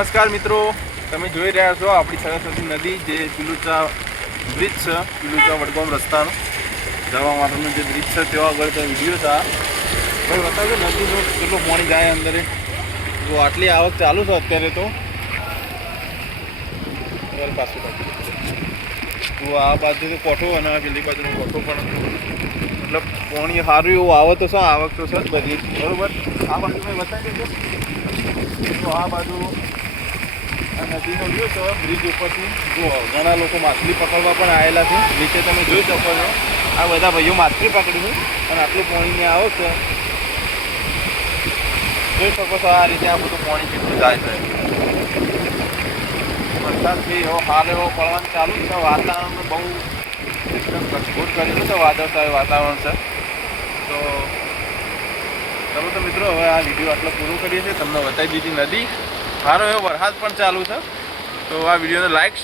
નમસ્કાર મિત્રો, તમે જોઈ રહ્યા છો આપણી સરસ્વતી નદી, જે પિલુચા બ્રિજ છે પિલુચા વડગામ રસ્તાનો. જવા માટેનું જે બ્રિજ છે ત્યાં આગળ તો વીડિયો હતા. ભાઈ, બતાવજો, નદીનું કેટલું પાણી જાય અંદર? જો આટલી આવક ચાલુ છે અત્યારે તો. પાછું તો આ બાજુ તો કોઠો અને પેલી બાજુનો કોઠો પણ મતલબ પાણી સારું એવું આવે તો શું આવક તો સર બધી. બરોબર? આ બાજુ મેં બતાવી દેજો. તો આ બાજુ નદીનો વ્યૂ છે બ્રિજ ઉપરથી જો ઘણા લોકો માછલી પકડવા પણ આવેલા છે. નીચે તમે જોઈ શકો છો. આ બધા ભાઈઓ માછલી પકડી છે. અને આટલું પાણીને આવો છે. જોઈ શકો છો આ રીતે આ બધું પાણી કેટલું જાય છે. વરસાદથી એવો હાલ એવો પડવાનું ચાલુ છે. વાતાવરણ બહુ એકદમ મજબૂત કરેલું છે, વાદળછાયું વાતાવરણ છે. તો ચલો તો મિત્રો, હવે આ વીડિયો આટલો પૂરો કરીએ છીએ. તમને બતાવી દીધી નદી. સારો એવો વરસાદ પણ ચાલુ છે. તો આ વિડીયોને લાઈક